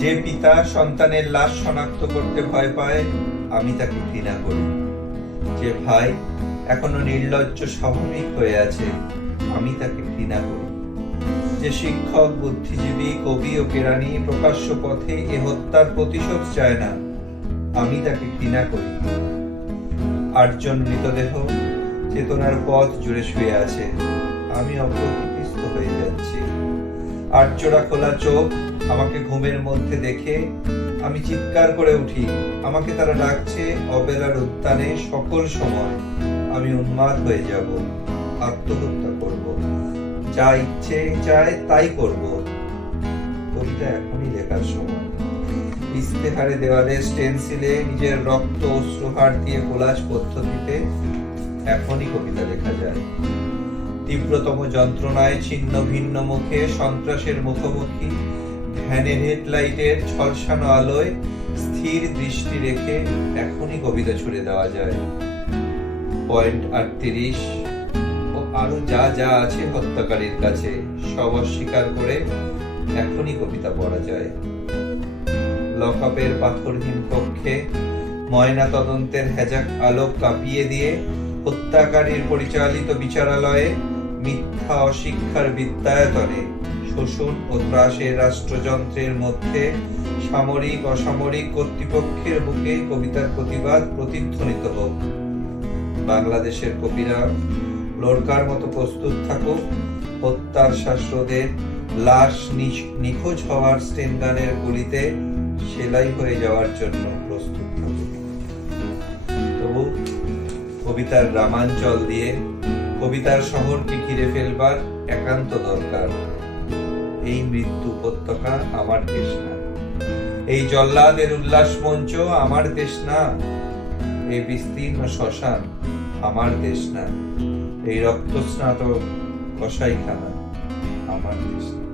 যে পিতা সন্তানের লাশ শনাক্ত করতে ভয় পায়, আমি তাকে ঘৃণা করি। যে ভাই এখনো নির্লজ্জ স্বাভাবিক হয়ে আছে, আমি তাকে ঘৃণা করি। যে শিক্ষক, বুদ্ধিজীবী, কবি ও কেরানি প্রকাশ্য পথে এ হত্যার প্রতিশোধ চায় না, আমি তাকে ঘৃণা করি। 8 জন মৃতদেহ চেতনার পথ জুড়ে শুয়ে আছে, আমি অপ্রকৃতিস্থ হয়ে যাচ্ছি। 8 জোড়া খোলা চোখ আমাকে ঘুমের মধ্যে দেখে আমি চিৎকার করে উঠি। আমাকে তারা ডাকছে অবেলার উদ্যানে সকল সময়। আমি উন্মাদ হয়ে যাব, আত্মহত্যা করব, যা ইচ্ছে চায় তাই করব। কবিতা এখনই লেখার সময়। ইস্তেহারে দেওয়ালে স্টেনসিলে নিজের রক্ত অশ্রুহার দিয়ে কোলাজ পদ্ধতিতে এখনই কবিতা লেখা যায়। তীব্রতম যন্ত্রণায় ছিন্ন ভিন্ন মুখে সন্ত্রাসের মুখোমুখি ভ্যানের হেডলাইটের ঝলসানো আলোয় স্থির দৃষ্টি রেখে এখনই কবিতা ছুড়ে দেওয়া যায়। পয়েন্ট 38 ও আরো যা যা আছে হত্যাকারীর কাছে সব অস্বীকার করে এখনই কবিতা পড়া যায়। লকআপের পাথরহীন কক্ষে ময়না তদন্তের হেজাক আলোক কাঁপিয়ে দিয়ে হত্যাকারীর পরিচালিত বিচারালয়ে মিথ্যা অশিক্ষার বিদ্যায়তনে শোষণ ও ত্রাসের রাষ্ট্রযন্ত্রের মধ্যে সামরিক অসামরিক কর্তৃপক্ষের বুকে কবিতার প্রতিবাদ প্রতিধ্বনিত হোক। বাংলাদেশের কবিরা লোরকার মতো প্রস্তুত থাকুক, হত্যার শ্বাসরোধে লাশ নিখোঁজ হওয়ার স্টেনগানের গুলিতে সেলাই হয়ে যাওয়ার জন্য প্রস্তুত থাকুক। তবু কবিতার গ্রামাঞ্চল দিয়ে কবিতার শহরকে ঘিরে ফেলবার একান্ত দরকার। এই মৃত্যু উপত্যকা আমার দেশ না, এই জল্লাদের উল্লাস মঞ্চ আমার দেশ না, এই বিস্তীর্ণ শ্মশান আমার দেশ না, এই রক্তস্নাত কসাইখানা আমার দেশ না।